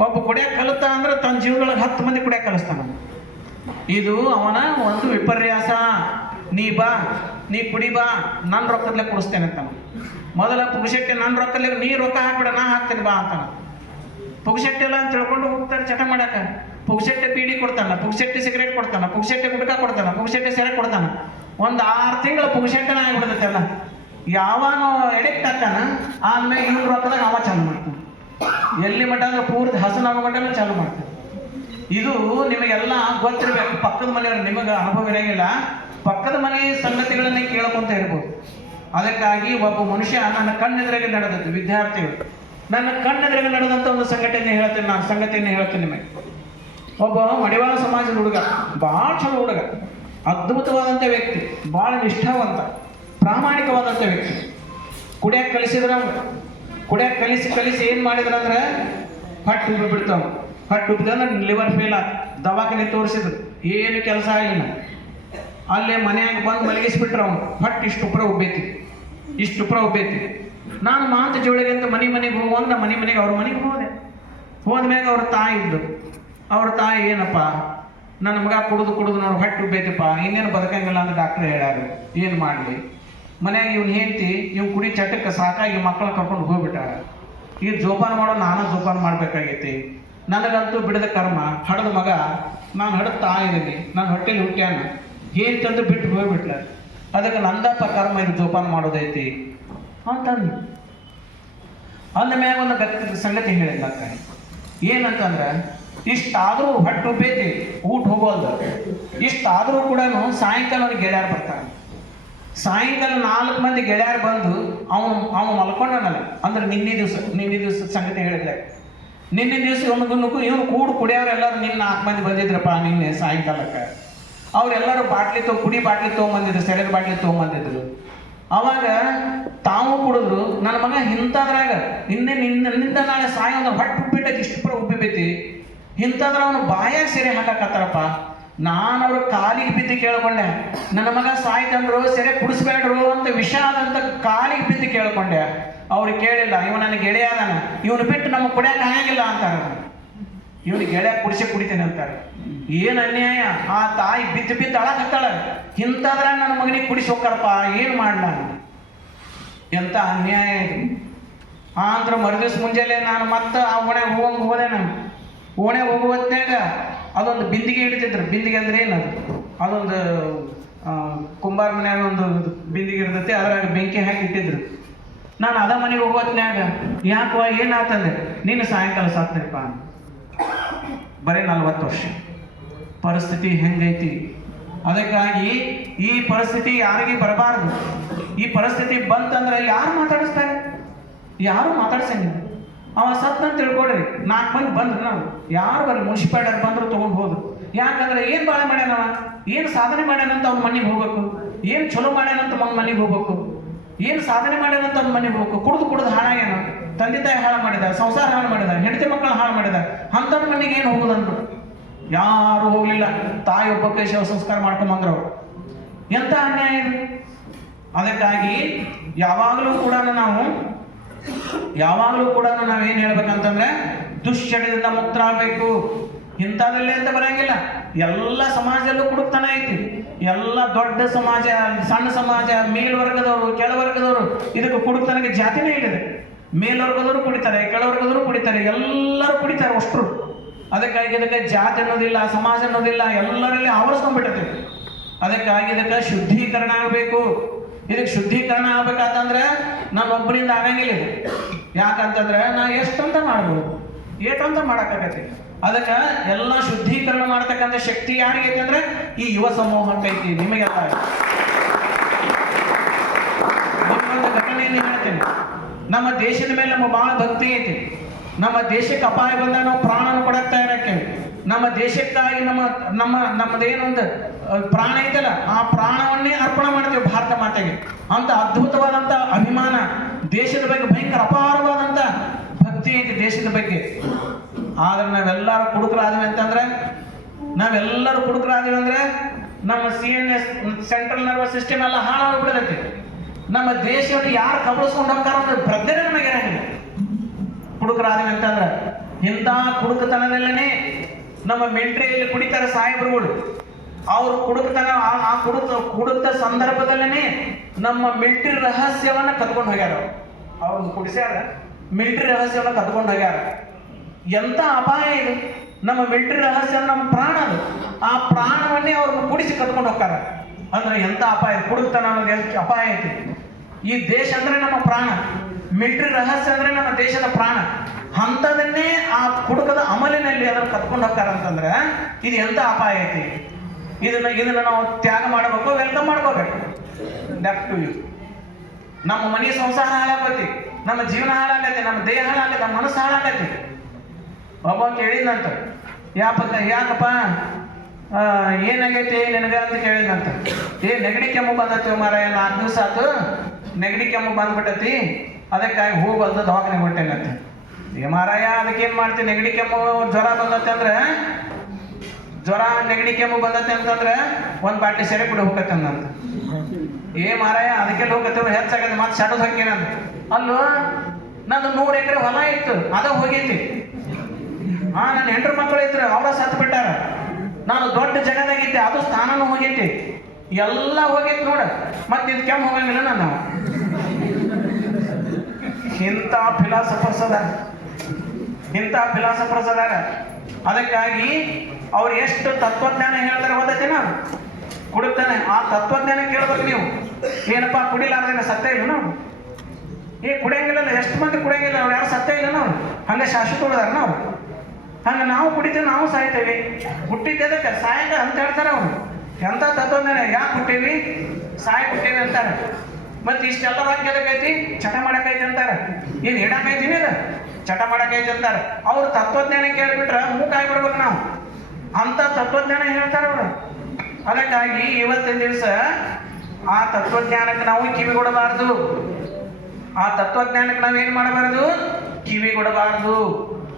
ಒಬ್ಬ ಕುಡಿಯಕ್ಕೆ ಕಲಿತ ಅಂದ್ರೆ ತನ್ನ ಜೀವನದೊಳಗೆ 10 ಮಂದಿ ಕುಡಿಯಕ್ಕೆ ಕಲಿಸ್ತಾನ. ಇದು ಅವನ ಒಂದು ವಿಪರ್ಯಾಸ. ನೀ ಬಾ, ನೀ ಕುಡಿ ಬಾ, ನನ್ನ ರೊಕ್ಕದಲ್ಲೇ ಕುಡಿಸ್ತೇನೆ ಅಂತಾನ. ಮೊದಲ ಪುಗಶೆಟ್ಟೆ ನನ್ನ ರೊಕ್ಕದಲ್ಲೇ ನೀ ರೊಕ್ಕ ಹಾಕ್ಬಿಡ, ನಾ ಹಾಕ್ತೇನೆ ಬಾ ಅಂತಾನ. ಪುಗಶೆಟ್ಟೆ ಎಲ್ಲ ಅಂತ ತಿಳ್ಕೊಂಡು ಹೋಗ್ತಾರೆ ಚಟ ಮಾಡಾಕ. ಪುಗಶೆಟ್ಟೆ ಬೀಡಿ ಕೊಡ್ತಾನ, ಪುಗಶೆಟ್ಟೆ ಸಿಗರೇಟ್ ಕೊಡ್ತಾನ, ಪುಗಶೆಟ್ಟೆ ಗುಟ್ಕ ಕೊಡ್ತಾನ, ಪುಗಶೆಟ್ಟೆ ಸೆರೆ ಕೊಡ್ತಾನ. ಒಂದು 6 ತಿಂಗಳ ಪುಗಶೆಟ್ಟೆನ ಆಗಿಬಿಡ್ತೈತೆಲ್ಲ. ಯಾವನು ಎಡಿಕ್ಟ್ ಆಗ್ತಾನ ಆದ್ಮೇಲೆ ಇವ್ನ ರೊಕ್ಕದಾಗ ಅವ ಚಾಲು ಮಾಡ್ತಾನೆ. ಎಲ್ಲಿ ಮಟ್ಟ ಅಂದ್ರೆ ಪೂರ್ತಿ ಹಸನಾಗೋ ಮಟ್ಟನೂ ಚಾಲು ಮಾಡ್ತಾನೆ. ಇದು ನಿಮಗೆಲ್ಲ ಗೊತ್ತಿರಬೇಕು. ಪಕ್ಕದ ಮನೆಯವ್ರು ನಿಮಗೆ ಅನುಭವ ಇರಂಗಿಲ್ಲ, ಪಕ್ಕದ ಮನೆ ಸಂಗತಿಗಳನ್ನೇ ಕೇಳ್ಕೊಂತ ಇರ್ಬೋದು. ಅದಕ್ಕಾಗಿ ಒಬ್ಬ ಮನುಷ್ಯ ನನ್ನ ಕಣ್ಣೆದುರಿಗೆ ನಡೆದದ್ದು, ವಿದ್ಯಾರ್ಥಿಗಳು ನನ್ನ ಕಣ್ಣೆದುರಿಗೆ ನಡೆದಂಥ ಒಂದು ಸಂಘಟನೆ ಹೇಳ್ತೀನಿ, ನಾನು ಸಂಗತಿಯನ್ನು ಹೇಳ್ತೀನಿ ನಿಮಗೆ. ಒಬ್ಬ ಮಡಿವಾಳ ಸಮಾಜದ ಹುಡುಗ, ಭಾಳ ಚಲೋ ಹುಡುಗ, ಅದ್ಭುತವಾದಂಥ ವ್ಯಕ್ತಿ, ಭಾಳ ನಿಷ್ಠಾವಂತ, ಪ್ರಾಮಾಣಿಕವಾದಂಥ ವ್ಯಕ್ತಿ. ಕುಡಿಯಕ್ಕೆ ಕಲಿಸಿದ್ರ, ಕುಡಿಯಕ್ಕೆ ಕಲಿಸಿ ಏನು ಮಾಡಿದ್ರಂದ್ರೆ ಹೊಟ್ಟೆ ಉಬ್ಬಿ ಬಿಡ್ತಾವ. ಹೊಟ್ಟೆ ಉಬ್ಬಿದಂದ್ರೆ ಲಿವರ್ ಫೇಲ್ ಆಗ ದವಾಖಾನೆ ತೋರಿಸಿದ್ರು, ಏನು ಕೆಲಸ ಆಗಲಿಲ್ಲ. ಅಲ್ಲೇ ಮನೆಯಾಗ ಬಂದು ಮಲಗಿಸ್ಬಿಟ್ರು. ಅವನು ಹೊಟ್ಟೆ ಇಷ್ಟುಪ್ರ ಉಬ್ಬೈತಿ. ನಾನು ಮಾತು ಜೋಳಿಗೆ ಅಂತ ಮನೆಗೆ ಹೋಗುವಂತ ಮನೆಗೆ ಅವ್ರ ಮನೆಗೆ ಹೋದ್ಮ್ಯಾಗ ಅವ್ರ ತಾಯಿ ಇದ್ದು, ಅವ್ರ ತಾಯಿ ಏನಪ್ಪ ನನ್ನ ಮಗ ಕುಡಿದು ಕುಡಿದು ನೋಡಿ ಹೊಟ್ಟೆ ಉಬ್ಬೈತಪ್ಪ, ಇನ್ನೇನು ಬದುಕಂಗಿಲ್ಲ ಅಂತ ಡಾಕ್ಟ್ರ್ ಹೇಳ್ಯಾರ. ಏನು ಮಾಡಲಿ? ಮನ್ಯಾಗ ಇವ್ನು ಹೇಳ್ತಿ ಇವ್ನು ಕುಡಿ ಚಟಕ್ಕೆ ಸಾಕಾಗಿ ಮಕ್ಕಳನ್ನ ಕರ್ಕೊಂಡು ಹೋಗ್ಬಿಟ್ಟಾರ. ಈಗ ಜೋಪಾನ ಮಾಡೋ ನಾನು ಜೋಪಾನ ಮಾಡ್ಬೇಕಾಗೈತಿ. ನನಗಂತೂ ಬಿಡದ ಕರ್ಮ. ಹಡದ ಮಗ, ನಾನು ಹಡದ ತಾಯಿದ್ದೀನಿ, ನಾನು ಹೊಟ್ಟೆಲಿ ಹುಟ್ಟ್ಯಾನ, ಏನು ತಂದು ಬಿಟ್ಟು ಹೋಗ್ಬಿಟ್ಲ. ಅದಕ್ಕೆ ನಂದಪ್ಪ ಕರ್ಮ ಇದು ಜೋಪಾನ ಮಾಡೋದೈತಿ ಅಂತಂದು ಅಂದ ಮ್ಯಾಗ ಒಂದು ಸಂಗತಿ ಹೇಳಿದ ಅಕ್ಕ. ಏನಂತಂದ್ರೆ ಇಷ್ಟಾದರೂ ಹೊಟ್ಟೆ ಉಬ್ಬೈತಿ, ಊಟ ಹೋಗೋಲ್ದ. ಇಷ್ಟಾದರೂ ಕೂಡ ಸಾಯಂಕಾಲ ಅವ್ನಿಗೆ ಗೆಳೆಯಾರು ಬರ್ತಾನೆ. ಸಾಯಂಕಾಲ 4 ಮಂದಿ ಗೆಳೆಯರು ಬಂದು ಅವನು ಮಲ್ಕೊಂಡನಲ್ಲ ಅಂದ್ರೆ ನಿನ್ನೆ ದಿವಸ ಸಂಗತಿ ಹೇಳಿದ್ಲೆ. ನಿನ್ನೆ ದಿವಸ ಇವನು ಕುಡಿಯೋರೆಲ್ಲರೂ ನಿನ್ನ 4 ಮಂದಿ ಬಂದಿದ್ರಪ್ಪ ನಿನ್ನೆ ಸಾಯಂಕಾಲಕ್ಕೆ. ಅವರೆಲ್ಲರೂ ಕುಡಿ ಬಾಟ್ಲಿ ತೊಗೊಂಬಂದಿದ್ರು, ಸೆರೆದ ಬಾಟ್ಲಿ ತೊಗೊಂಬಂದಿದ್ರು. ಅವಾಗ ತಾವು ಕುಡಿದ್ರು. ನನ್ನ ಮಗ ಇಂಥದ್ರಾಗ ನಿನ್ನಿಂದ ನಾಳೆ ಸಾಯ ಒಂದು ಹೊಟ್ಟೆ ಉಬ್ಬಿಟ್ಟೈತಿ, ಇಷ್ಟು ಪರ ಉಬ್ಬಿಬೈತಿ. ಇಂಥದ್ರ ಅವನು ಬಾಯಾಗ ಸೆರೆ ಹಾಕತ್ತಾರಪ್ಪ. ನಾನು ಅವ್ರ ಕಾಲಿಗೆ ಬಿದ್ದು ಕೇಳ್ಕೊಂಡೆ, ನನ್ನ ಮಗ ಸಾಯ್ತಂದ್ರು ಸೆರೆ ಕುಡಿಸ್ಬೇಡ್ರು ಅಂತ ವಿಷಾದಂತ ಕಾಲಿಗೆ ಬಿದ್ದು ಕೇಳ್ಕೊಂಡೆ. ಅವ್ರು ಕೇಳಿಲ್ಲ. ಇವ ನನ್ನ ಗೆಳೆಯ ಅದಾನ, ಇವನು ಬಿಟ್ಟು ನಮಗೆ ಕುಡಿಯಕ್ಕೆ ಆಗಿಲ್ಲ ಅಂತಾರೆ. ಇವನಿಗೆ ಗೆಳೆಯ ಕುಡಿತೇನೆ ಅಂತಾರೆ. ಏನು ಅನ್ಯಾಯ! ಆ ತಾಯಿ ಬಿದ್ದು ಅಳಕತ್ತಾಳ. ಇಂಥದ್ರ ನನ್ನ ಮಗನಿಗೆ ಕುಡಿಸಿ ಹೋಗ್ತಾರಪ್ಪ, ಏನು ಮಾಡ್ಲ? ಎಂತ ಅನ್ಯಾಯ ಇದು! ಅಂದ್ರೆ ಮರುದಿವ್ಸ ಮುಂಜಾನೆ ನಾನು ಮತ್ತೆ ಆ ಓಣೆಗೆ ಹೋದೆ. ನಾನು ಓಣೆಗೆ ಹೋಗುವತ್ನಾಗ ಅದೊಂದು ಬಿಂದಿಗೆ ಇಡ್ತಿದ್ರು. ಬಿಂದಿಗೆ ಅಂದ್ರೆ ಏನದು? ಅದೊಂದು ಕುಂಬಾರ ಮನ್ಯಾಗ ಒಂದು ಬಿಂದಿಗೆ ಇರ್ತೈತಿ, ಅದ್ರಾಗ ಬೆಂಕಿ ಹಾಕಿ ಇಟ್ಟಿದ್ರು. ನಾನು ಅದ ಮನೆಗೆ ಹೋಗೋತ್ನ್ಯಾಗ ಯಾಕವ ಏನಾತಂದೆ, ನೀನು ಸಾಯಂಕಾಲ ಸಾಕ್ತೇನಪ್ಪ. ಬರೀ 40 ವರ್ಷ. ಪರಿಸ್ಥಿತಿ ಹೆಂಗೈತಿ? ಅದಕ್ಕಾಗಿ ಈ ಪರಿಸ್ಥಿತಿ ಯಾರಿಗೆ ಬರಬಾರ್ದು. ಈ ಪರಿಸ್ಥಿತಿ ಬಂತಂದ್ರೆ ಯಾರು ಮಾತಾಡಿಸ್ತಾರೆ? ಯಾರು ಮಾತಾಡ್ಸಂಗಿಲ್ಲ. ಅವ ಸತ್ ಅಂತ ತಿಳ್ಕೊಡ್ರಿ, 4 ಮಂದಿ ಬಂದ್ರು, ನಾವು ಯಾರು ಬರೀ ಮುನ್ಸಿಪಾಲ್ಟರ್ ಬಂದ್ರು ತೊಗೊಂಡು ಹೋದ್ರು. ಯಾಕಂದ್ರೆ ಏನು ಬಾಳೆ ಮಾಡ್ಯಾನವ, ಏನು ಸಾಧನೆ ಮಾಡ್ಯಾನಂತ ಅವ್ನ ಮನೆಗೆ ಹೋಗ್ಬೇಕು, ಏನು ಚಲೋ ಮಾಡ್ಯಾನಂತ ಅವ್ನ ಮನೆಗೆ ಹೋಗ್ಬೇಕು, ಏನು ಸಾಧನೆ ಮಾಡ್ಯಾನಂತ ಅವ್ನ ಮನೆಗೆ ಹೋಗ್ಬೇಕು. ಕುಡಿದು ಹಾಳಾಗ್ಯಾನ, ತಂದೆ ತಾಯಿ ಹಾಳು ಮಾಡಿದ, ಸಂಸಾರ ಹಾಳು ಮಾಡಿದ, ಹೆಂಡತಿ ಮಕ್ಕಳು ಹಾಳು ಮಾಡಿದ. ಅಂಥವ್ರ ಮನೆಗೆ ಏನು ಹೋಗೋದಂದ್ರು? ಯಾರು ಹೋಗ್ಲಿಲ್ಲ. ತಾಯಿ ಒಬ್ಬಕ್ಕೆ ಶವ ಸಂಸ್ಕಾರ ಮಾಡ್ಕೊಂಬಂದ್ರು. ಎಂತ ಅನ್ಯಾಯ ಇದು! ಅದಕ್ಕಾಗಿ ಯಾವಾಗಲೂ ಕೂಡ ನಾವೇನು ಹೇಳ್ಬೇಕಂತಂದ್ರೆ ದುಶ್ಚಟದಿಂದ ಮುಕ್ತರಾಗಬೇಕು. ಇಂಥದ್ರಲ್ಲಿ ಅಂತ ಬರಂಗಿಲ್ಲ. ಎಲ್ಲ ಸಮಾಜದಲ್ಲೂ ಕುಡುಕ್ತನ ಐತಿ. ಎಲ್ಲ ದೊಡ್ಡ ಸಮಾಜ, ಸಣ್ಣ ಸಮಾಜ, ಮೇಲ್ವರ್ಗದವರು, ಕೆಳವರ್ಗದವರು, ಇದಕ್ಕೆ ಕುಡುಕ್ತನಕ್ಕೆ ಜಾತಿನೇ ಇಲ್ಲಿದೆ. ಮೇಲ್ವರ್ಗದವರು ಕುಡಿತಾರೆ, ಕೆಳವರ್ಗದವರು ಕುಡಿತಾರೆ, ಎಲ್ಲರೂ ಕುಡಿತಾರೆ ಅಷ್ಟರು. ಅದಕ್ಕಾಗಿ ಇದಕ್ಕೆ ಜಾತಿ ಅನ್ನೋದಿಲ್ಲ, ಸಮಾಜ ಅನ್ನೋದಿಲ್ಲ, ಎಲ್ಲರಲ್ಲಿ ಆವರಿಸ್ಕೊಂಡ್ಬಿಟ್ಟೈತಿ. ಅದಕ್ಕಾಗಿ ಇದಕ್ಕೆ ಶುದ್ಧೀಕರಣ ಆಗಬೇಕು. ಇದಕ್ಕೆ ಶುದ್ಧೀಕರಣ ಆಗ್ಬೇಕಾತಂದ್ರೆ ನನ್ನೊಬ್ಬರಿಂದ ಆಗಂಗಿಲ್ಲ ಇದು. ಯಾಕಂತಂದ್ರೆ ನಾ ಎಷ್ಟಂತ ಮಾಡ್ಬೋದು, ಏಟಂತ ಮಾಡಕ್ಕಾಗತ್ತೆ. ಅದಕ್ಕೆ ಎಲ್ಲ ಶುದ್ಧೀಕರಣ ಮಾಡ್ತಕ್ಕಂಥ ಶಕ್ತಿ ಯಾರಿಗೈತಿ ಅಂದ್ರೆ ಈ ಯುವ ಸಮೂಹಕ್ಕೈತಿ, ನಿಮಗೆಲ್ಲ. ನಿಮ್ಮೊಂದು ಘಟನೆಯನ್ನು ಹೇಳ್ತೇನೆ. ನಮ್ಮ ದೇಶದ ಮೇಲೆ ನಮ್ಮ ಬಹಳ ಭಕ್ತಿ ಐತಿ. ನಮ್ಮ ದೇಶಕ್ಕೆ ಅಪಾಯ ಬಂದಾಗ ನಾವು ಪ್ರಾಣವನ್ನು ಕೊಡಕ್ಕೆ ತಯಾರಾಕೇವೆ. ನಮ್ಮ ದೇಶಕ್ಕಾಗಿ ನಮ್ಮದೇನೊಂದು ಪ್ರಾಣ ಐತಲ್ಲ, ಆ ಪ್ರಾಣವನ್ನೇ ಅರ್ಪಣೆ ಮಾಡ್ತೇವೆ ಭಾರತ ಮಾತೆಗೆ. ಅಂತ ಅದ್ಭುತವಾದಂಥ ಅಭಿಮಾನ, ದೇಶದ ಬಗ್ಗೆ ಭಯಂಕರ ಅಪಾರವಾದಂಥ ಭಕ್ತಿ ಐತಿ ದೇಶದ ಬಗ್ಗೆ. ಆದ್ರೆ ನಾವೆಲ್ಲರೂ ಕುಡುಕರಾದಿವಿ ಅಂತಂದ್ರೆ ನಮ್ಮ CNS ಸೆಂಟ್ರಲ್ ನರ್ವಸ್ ಸಿಸ್ಟಮ್ ಎಲ್ಲ ಹಾಳಾಗ್ಬಿಡತೈತಿ. ನಮ್ಮ ದೇಶವನ್ನು ಯಾರು ಕಬಳಿಸ್ಕೊಂಡು ಹೋಗ್ತಾರ ಅಂದ್ರೆ ಪ್ರಜ್ಞೆ ನಮಗೆ ಕುಡುಕರಾದಿವಿ ಅಂತಂದ್ರೆ. ಇಂಥ ಕುಡುಕತನದಲ್ಲೇ ನಮ್ಮ ಮಿಲಿಟರಿಯಲ್ಲಿ ಕುಡಿತಾರೆ ಸಾಹೇಬರುಗಳು. ಅವರು ಕುಡುಕತನ ಕುಡುಕ ಸಂದರ್ಭದಲ್ಲೇ ನಮ್ಮ ಮಿಲಿಟರಿ ರಹಸ್ಯವನ್ನ ಕದ್ಕೊಂಡು ಹೋಗ್ಯಾರ. ಅವ್ರನ್ನ ಕುಡಿಸ್ಯಾರ, ಮಿಲಿಟರಿ ರಹಸ್ಯವನ್ನ ಕದ್ಕೊಂಡು ಹೋಗ್ಯಾರ. ಎಂತ ಅಪಾಯ ಇದು! ನಮ್ಮ ಮಿಲಿಟರಿ ರಹಸ್ಯ ನಮ್ಮ ಪ್ರಾಣ, ಅದು ಆ ಪ್ರಾಣವನ್ನೇ ಅವ್ರನ್ನ ಕುಡಿಸಿ ಕದ್ಕೊಂಡು ಹೋಗ್ತಾರ. ಅಂದ್ರೆ ಎಂತ ಅಪಾಯ! ಕುಡುಕ್ತನ ಅನ್ನೋದು ಎಷ್ಟು ಅಪಾಯ ಐತಿ. ಈ ದೇಶ ಅಂದ್ರೆ ನಮ್ಮ ಪ್ರಾಣ, ಮಿಲಿಟರಿ ರಹಸ್ಯ ಅಂದ್ರೆ ನಮ್ಮ ದೇಶದ ಪ್ರಾಣ. ಅಂಥದನ್ನೇ ಆ ಕುಡುಕದ ಅಮಲಿನಲ್ಲಿ ಅದನ್ನು ಕತ್ಕೊಂಡು ಹೋಗ್ತಾರಂತಂದ್ರೆ ಇದು ಎಂತ ಅಪಾಯ ಐತಿ! ಇದನ್ನ ನಾವು ತ್ಯಾಗ ಮಾಡಬೇಕು, ವೆಲ್ಕಮ್ ಮಾಡ್ಕೋಬೇಕು. Left to you. ನಮ್ಮ ಮನೆ ಸಂಸಾರ ಹಾಳಾಗತಿ, ನಮ್ಮ ಜೀವನ ಹಾಳಾಗತ್ತೆ, ನಮ್ಮ ದೇಹ ಹಾಳಾಗತ್ತೆ, ನಮ್ಮ ಮನಸ್ಸು ಹಾಳಾಗತ್ತೆ. ಒಬ್ಬ ಕೇಳಿದಂತ, ಯಾಕಪ್ಪ ಏನಾಗೈತಿ ನಿನಗ ಅಂತ ಕೇಳಿದಂತ. ನೆಗಡಿ ಕೆಮ್ಮು ಬಂದತಿ ಮಾರಾಯ, 4 ದಿವಸ ಆತು ನೆಗಡಿ ಕೆಮ್ಮು ಬಂದ್ಬಿಟ್ಟತಿ, ಅದಕ್ಕಾಗಿ ಹೋಗಲ್ದು ದವಾಖಾನೆ ಹೊಟ್ಟೆನಂತ. ಮಾರಾಯ ಅದಕ್ಕೇನ್ ಮಾಡ್ತಿ? ನೆಗಡಿ ಕೆಮ್ಮು ಜ್ವರ ಬಂದತ್ತೆ ಅಂದ್ರೆ, ಜ್ವರ ನೆಗಡಿ ಕೆಮ್ಮು ಬಂದತ್ತೆ ಅಂತಂದ್ರೆ 1 ಬಾಟ್ಲಿ ಸೆರೆ ಕುಡಿ ಹೋಗತ್ತಂದಂತ. ಮಾರಾಯ ಅದಕ್ಕೆಲ್ಲ ಹೋಗತ್ತೇವೆ, ಹೆಚ್ಚಾಗತ್ತೆ, ಮತ್ತೆ ಸಡದ್ ಹಾಕೇನಂತ. ಅಲ್ಲೋ, ನಂದು 100 ಎಕರೆ ಹೊಲ ಇತ್ತು, ಅದ ಹೋಗೈತಿ. ನನ್ನ ಹೆಂಡ್ರು ಮಕ್ಕಳು ಇದ್ರು, ಅವರ ಸತ್ತು ಬಿಟ್ಟಾರ. ನಾನು ದೊಡ್ಡ ಜಗದಾಗಿದ್ದೆ, ಅದು ಸ್ಥಾನನೂ ಹೋಗೈತಿ, ಎಲ್ಲ ಹೋಗೈತಿ ನೋಡ, ಮತ್ತೆ ಇದು ಕೆಮ್ಮ ಹೋಗಂಗಿಲ್ಲ ನಾನು. ಇಂಥ ಫಿಲಾಸಫರ್ಸ್ ಅದಾರ. ಅದಕ್ಕಾಗಿ ಅವ್ರು ಎಷ್ಟು ತತ್ವಜ್ಞಾನ ಹೇಳ್ತಾರೆ ಓದತ್ತೇನ, ಕುಡಿತಾನೆ. ಆ ತತ್ವಜ್ಞಾನ ಕೇಳ್ಬೇಕು ನೀವು. ಏನಪ್ಪ ಕುಡಿಲಾರ್ದೇನೆ ಸತ್ಯ ಇಲ್ಲ ನಾವು, ಕುಡಿಯಂಗಿಲ್ಲ. ಎಷ್ಟು ಮಂದಿ ಕುಡಿಯಂಗಿಲ್ಲ, ಅವ್ರು ಯಾರು ಸತ್ಯ ಇಲ್ಲ ನಾವು, ಹಂಗೆ ಶಾಶ್ವತ ಉಳಿದಾರ ನಾವು. ಹಂಗೆ ನಾವು ಕುಡಿತೀವಿ, ನಾವು ಸಾಯ್ತೇವೆ. ಹುಟ್ಟಿದ್ದಕ್ಕೆ ಸಾಯಂಗ ಅಂತ ಹೇಳ್ತಾರೆ ಅವ್ರು. ಎಂಥ ತತ್ವಜ್ಞಾನ, ಯಾಕೆ ಹುಟ್ಟೇವಿ, ಸಾಯ್ ಹುಟ್ಟೇವಿ ಅಂತಾರೆ. ಮತ್ತೆ ಇಷ್ಟೆಲ್ಲ ವಾಕ್ಯದಕ್ಕೈತಿ, ಚಟ ಮಾಡಕೈತಿ ಅಂತಾರೆ. ಏನು ಇಡಕೈತಿವಿ, ಇದು ಚಟ ಮಾಡಕೈತಿ ಅಂತಾರೆ. ಅವ್ರು ತತ್ವಜ್ಞಾನ ಕೇಳ್ಬಿಟ್ರೆ ಮೂಕ ಆಗ್ಬಿಡ್ಬೇಕು ನಾವು, ಅಂತ ತತ್ವಜ್ಞಾನ ಹೇಳ್ತಾರೆ ಅವರು. ಅದಕ್ಕಾಗಿ ಇವತ್ತಿನ ದಿವಸ ಆ ತತ್ವಜ್ಞಾನಕ್ಕೆ ನಾವು ಕಿವಿ ಕೊಡಬಾರ್ದು. ಆ ತತ್ವಜ್ಞಾನಕ್ಕೆ ನಾವೇನು ಮಾಡಬಾರ್ದು, ಕಿವಿ ಕೊಡಬಾರ್ದು.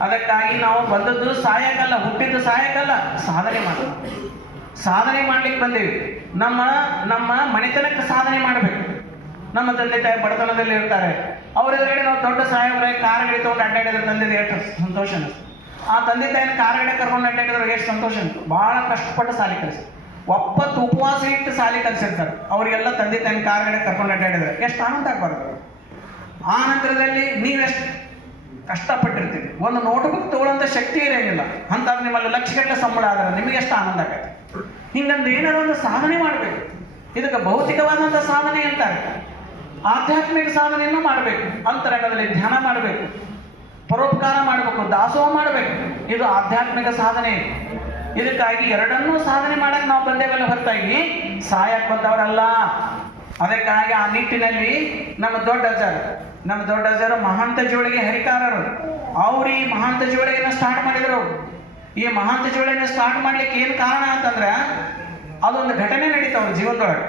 ಅದಕ್ಕಾಗಿ ನಾವು ಬಂದದ್ದು ಸಾಯಕಲ್ಲ, ಹುಟ್ಟಿದ್ದು ಸಾಯಕಲ್ಲ, ಸಾಧನೆ ಮಾಡ್ಲಿಕ್ಕೆ ಬಂದೇವಿ. ನಮ್ಮ ಮನೆತನಕ್ಕೆ ಸಾಧನೆ ಮಾಡಬೇಕು. ನಮ್ಮ ತಂದೆ ತಾಯಿ ಬಡತನದಲ್ಲಿ ಇರ್ತಾರೆ, ಅವರೆದುರುಗಡೆ ನಾವು ದೊಡ್ಡ ಸಾಹೇಬ್ರೆ ಕಾರ್ಗಡಿ ತಗೊಂಡು ಅಡ್ಡಾಡಿದ್ರೆ ತಂದೆ ಎಷ್ಟು ಸಂತೋಷ ಅನಿಸ್ತು. ಆ ತಂದೆ ತಾಯಿನ ಕಾರ್ಗಡೆ ಕರ್ಕೊಂಡು ಅಡ್ಡಾಡಿದ್ರೆ ಎಷ್ಟು ಸಂತೋಷ ಅನಿಸ್ತು. ಬಹಳ ಕಷ್ಟಪಟ್ಟು ಸಾಲಿ ಕಲಿಸಿ, ಒಪ್ಪತ್ತು ಉಪವಾಸ ಇಟ್ಟು ಸಾಲಿ ಕಲಿಸಿರ್ತಾರೆ. ಅವರಿಗೆಲ್ಲ ತಂದೆ ತಾಯಿನ ಕಾರ್ಗಡೆ ಕರ್ಕೊಂಡು ಅಡ್ಡಾಡಿದ್ರೆ ಎಷ್ಟು ಆನಂದ ಆಗ್ಬಾರ್ದು. ಆ ನಂತರದಲ್ಲಿ ನೀವೆಷ್ಟು ಕಷ್ಟಪಟ್ಟಿರ್ತೀವಿ, ಒಂದು ನೋಟ್ಬುಕ್ ತಗೊಳ್ಳೋಂಥ ಶಕ್ತಿ ಇರೋಂಗಿಲ್ಲ, ಅಂತ ನಿಮ್ಮಲ್ಲಿ ಲಕ್ಷಗಟ್ಟಲೆ ಸಂಬಳ ಆದರೆ ನಿಮಗೆ ಎಷ್ಟು ಆನಂದ ಆಗತ್ತೆ. ಹಿಂಗಂದು ಏನಾದ್ರು ಒಂದು ಸಾಧನೆ ಮಾಡಬೇಕು. ಇದಕ್ಕೆ ಭೌತಿಕವಾದಂಥ ಸಾಧನೆ ಅಂತಾರೆ, ಆಧ್ಯಾತ್ಮಿಕ ಸಾಧನೆಯನ್ನು ಮಾಡಬೇಕು. ಅಂತರಂಗದಲ್ಲಿ ಧ್ಯಾನ ಮಾಡಬೇಕು, ಪರೋಪಕಾರ ಮಾಡಬೇಕು, ದಾಸೋಹ ಮಾಡಬೇಕು. ಇದು ಆಧ್ಯಾತ್ಮಿಕ ಸಾಧನೆ. ಇದಕ್ಕಾಗಿ ಎರಡನ್ನೂ ಸಾಧನೆ ಮಾಡಕ್ಕೆ ನಾವು ಬಂದೇವಲ್ಲ ಹೊರತಾಗಿ ಸಾಯಕ್ಕೆ ಬಂದವರಲ್ಲ. ಅದಕ್ಕಾಗಿ ಆ ನಿಟ್ಟಿನಲ್ಲಿ ನಮ್ಮ ದೊಡ್ಡ ಅಜ್ಜರು ಮಹಾಂತ ಜೋಳಿಗೆ ಹರಿಕಾರರು, ಅವ್ರು ಈ ಮಹಾಂತ ಜೋಳಿಗೆನ ಸ್ಟಾರ್ಟ್ ಮಾಡಿದ್ರು. ಈ ಮಹಾಂತ ಜೋಳಿಗೆನ ಸ್ಟಾರ್ಟ್ ಮಾಡ್ಲಿಕ್ಕೆ ಏನು ಕಾರಣ ಅಂತಂದ್ರೆ, ಅದೊಂದು ಘಟನೆ ನಡೀತು ಅವ್ರ ಜೀವನದೊಳಗೆ.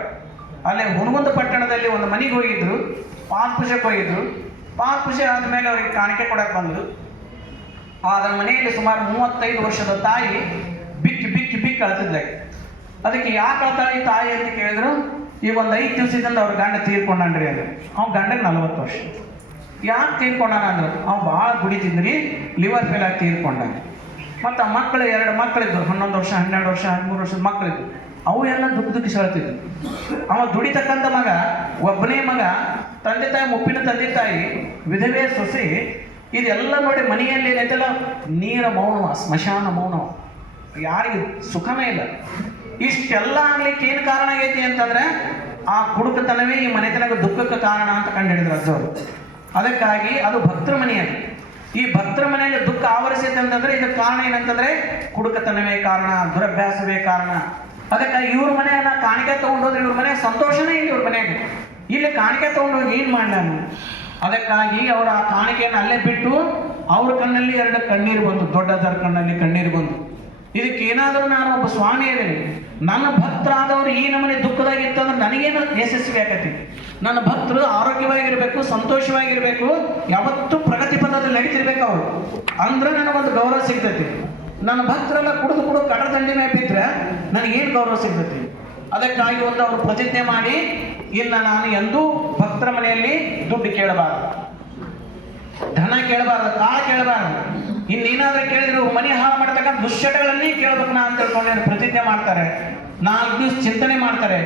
ಅಲ್ಲೇ ಹುಣಗುಂದ ಪಟ್ಟಣದಲ್ಲಿ ಒಂದು ಮನೆಗೆ ಹೋಗಿದ್ರು, ಪಾದಪೂಜೆಗೆ ಹೋಗಿದ್ರು. ಪಾದಪೂಜೆ ಆದಮೇಲೆ ಅವ್ರಿಗೆ ಕಾಣಿಕೆ ಕೊಡಕ್ಕೆ ಬಂದರು. ಅದರ ಮನೆಯಲ್ಲಿ ಸುಮಾರು 35 ವರ್ಷದ ತಾಯಿ ಬಿಕ್ಕಿ ಅಳ್ತಿದ್ಲಾಗ. ಅದಕ್ಕೆ ಯಾಕೆ ಅಳ್ತಾಳೆ ಈ ತಾಯಿ ಅಂತ ಕೇಳಿದ್ರು. ಈಗ ಒಂದು 5 ದಿವಸದಿಂದ ಅವ್ರ ಗಂಡ ತೀರ್ಕೊಂಡ್ರಿ ಅಂದ್ರೆ, ಅವ್ನ ಗಂಡಗೆ 40 ವರ್ಷ. ಯಾಕೆ ತೀರ್ಕೊಂಡಾನ ಅಂದ್ರೆ, ಅವ್ನು ಭಾಳ ಕುಡಿತಿದ್ರಿ, ಲಿವರ್ ಫೇಲ್ ಆಗಿ ತೀರ್ಕೊಂಡ. ಮತ್ತು ಆ ಮಕ್ಕಳು 2 ಮಕ್ಕಳಿದ್ರು, 11 ವರ್ಷ 12 ವರ್ಷ 13 ವರ್ಷದ ಮಕ್ಕಳಿದ್ರು. ಅವು ಎಲ್ಲ ದುಃಖಿ ಸೆಳ್ತಿದ್ರು. ಅವ ದುಡಿತಕ್ಕಂಥ ಮಗ, ಒಬ್ಬನೇ ಮಗ, ತಂದೆ ತಾಯಿ ಮುಪ್ಪಿನ ತಂದೆ ತಾಯಿ, ವಿಧವೆ ಸೊಸೆ, ಇದೆಲ್ಲ ನೋಡಿ ಮನೆಯಲ್ಲಿ ಏನೈತಲ್ಲ ನೀರ ಮೌನವ, ಸ್ಮಶಾನ ಮೌನವ, ಯಾರಿಗೆ ಸುಖನೇ ಇಲ್ಲ. ಇಷ್ಟೆಲ್ಲ ಆಗ್ಲಿಕ್ಕೆ ಏನು ಕಾರಣ ಆಗೈತಿ ಅಂತಂದ್ರೆ, ಆ ಕುಡುಕತನವೇ ಈ ಮನೆತನಕ್ಕೆ ದುಃಖಕ್ಕೆ ಕಾರಣ ಅಂತ ಕಂಡುಹಿಡಿದ್ರು ಅಜ್ಜವರು. ಅದಕ್ಕಾಗಿ ಅದು ಭಕ್ತರ ಮನೆಯಲ್ಲಿ, ಈ ಭಕ್ತರ ಮನೆಯಲ್ಲಿ ದುಃಖ ಆವರಿಸೈತೆ ಅಂತಂದ್ರೆ ಇದಕ್ಕೆ ಕಾರಣ ಏನಂತಂದ್ರೆ ಕುಡುಕತನವೇ ಕಾರಣ, ದುರಭ್ಯಾಸವೇ ಕಾರಣ. ಅದಕ್ಕಾಗಿ ಇವ್ರ ಮನೆಯನ್ನ ಕಾಣಿಕೆ ತಗೊಂಡೋದ್ರೆ ಇವ್ರ ಮನೆ ಸಂತೋಷನೇ ಇಲ್ಲ. ಇವ್ರ ಮನೆಯಾಗ ಇಲ್ಲಿ ಕಾಣಿಕೆ ತಗೊಂಡೋಗಿ ಏನು ಮಾಡ್ಲಾನು. ಅದಕ್ಕಾಗಿ ಅವರು ಆ ಕಾಣಿಕೆಯನ್ನು ಅಲ್ಲೇ ಬಿಟ್ಟು ಅವ್ರ ಕಣ್ಣಲ್ಲಿ 2 ಕಣ್ಣೀರು ಬಂತು, ದೊಡ್ಡದರ ಕಣ್ಣಲ್ಲಿ ಕಣ್ಣೀರು ಬಂತು. ಇದಕ್ಕೆ ಏನಾದರೂ ನಾನು ಒಬ್ಬ ಸ್ವಾಮಿ ಇದ್ದೀನಿ, ನನ್ನ ಭಕ್ತರಾದವರು ಈ ನಮ್ಮನೆ ದುಃಖದಾಗಿತ್ತಂದ್ರೆ ನನಗೇನು ಯಶಸ್ವಿ ಆಗತ್ತೆ. ನನ್ನ ಭಕ್ತರು ಆರೋಗ್ಯವಾಗಿರ್ಬೇಕು, ಸಂತೋಷವಾಗಿರ್ಬೇಕು, ಯಾವತ್ತೂ ಪ್ರಗತಿ ಪಥದಲ್ಲಿ ನಡೀತಿರ್ಬೇಕು ಅವರು, ಅಂದ್ರೆ ನನಗೊಂದು ಗೌರವ ಸಿಗ್ತೈತಿ. ನನ್ನ ಭಕ್ತರೆಲ್ಲ ಕುಡಿದು ಕಡರ ದಂಡಿನ ಬಿದ್ದರೆ ನನಗೇನು ಗೌರವ ಸಿಗ್ತೈತಿ. ಅದಕ್ಕಾಗಿ ಒಂದು ಅವರು ಪ್ರತಿಜ್ಞೆ ಮಾಡಿ, ಇನ್ನು ನಾನು ಎಂದೂ ಭಕ್ತರ ಮನೆಯಲ್ಲಿ ದುಡ್ಡು ಕೇಳಬಾರದು, ಧನ ಕೇಳಬಾರದು, ಕಾಳ ಕೇಳಬಾರದು. ಇನ್ನೇನಾದ್ರೂ ಕೇಳಿದ್ರು ಮನೆ ಹಾಳು ಮಾಡತಕ್ಕಂಥ ದುಶ್ಚಟಗಳನ್ನೇ ಕೇಳಬೇಕು ನಾ ಅಂತ ತಿಳ್ಕೊಂಡು ಪ್ರತಿಜ್ಞೆ ಮಾಡ್ತಾರೆ. 4 ದಿವಸ ಚಿಂತನೆ ಮಾಡ್ತಾರೆ.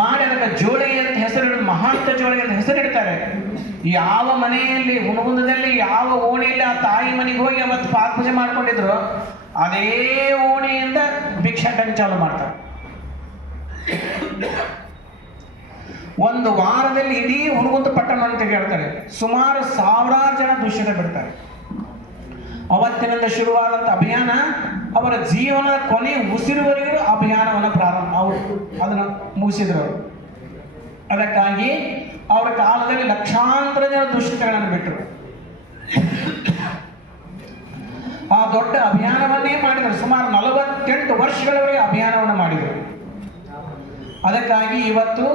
ಮಾಡಿ ಅದಕ್ಕೆ ಜೋಳಿಗೆ ಅಂತ ಹೆಸರಿಡಿದು ಮಹಾಂತ ಜೋಳಿಗೆ ಅಂತ ಹೆಸರಿಡ್ತಾರೆ. ಯಾವ ಮನೆಯಲ್ಲಿ ಹುಣಗುಂದದಲ್ಲಿ ಯಾವ ಓಣಿಯಲ್ಲಿ ಆ ತಾಯಿ ಮನೆಗೆ ಹೋಗಿ ಅವತ್ತು ಪಾದಪೂಜೆ ಮಾಡ್ಕೊಂಡಿದ್ರು, ಅದೇ ಓಣಿಯಿಂದ ಭಿಕ್ಷಾಟನೆ ಚಾಲು ಮಾಡ್ತಾರೆ. ಒಂದು ವಾರದಲ್ಲಿ ಇಡೀ ಹುಣಗುಂದ ಪಟ್ಟಣ ಅಂತ ಹೇಳ್ತಾರೆ, ಸುಮಾರು 1000 ಜನ ದುಶ್ಚಟ ಬಿಡ್ತಾರೆ. ಅವತ್ತಿನಿಂದ ಶುರುವಾದಂಥ ಅಭಿಯಾನ ಅವರ ಜೀವನದ ಕೊನೆ ಉಸಿರುವರೆಗೂ ಅಭಿಯಾನವನ್ನು ಅವರು ಅದನ್ನು ಮುಗಿಸಿದ್ರು ಅವರು. ಅದಕ್ಕಾಗಿ ಅವರ ಕಾಲದಲ್ಲಿ ಲಕ್ಷಾಂತರ ಜನ ದುಶ್ಚಟಗಳನ್ನು ಬಿಟ್ಟರು. ಆ ದೊಡ್ಡ ಅಭಿಯಾನವನ್ನೇ ಮಾಡಿದರು. ಸುಮಾರು 48 ವರ್ಷಗಳವರೆಗೆ ಅಭಿಯಾನವನ್ನು ಮಾಡಿದರು. ಅದಕ್ಕಾಗಿ ಇವತ್ತು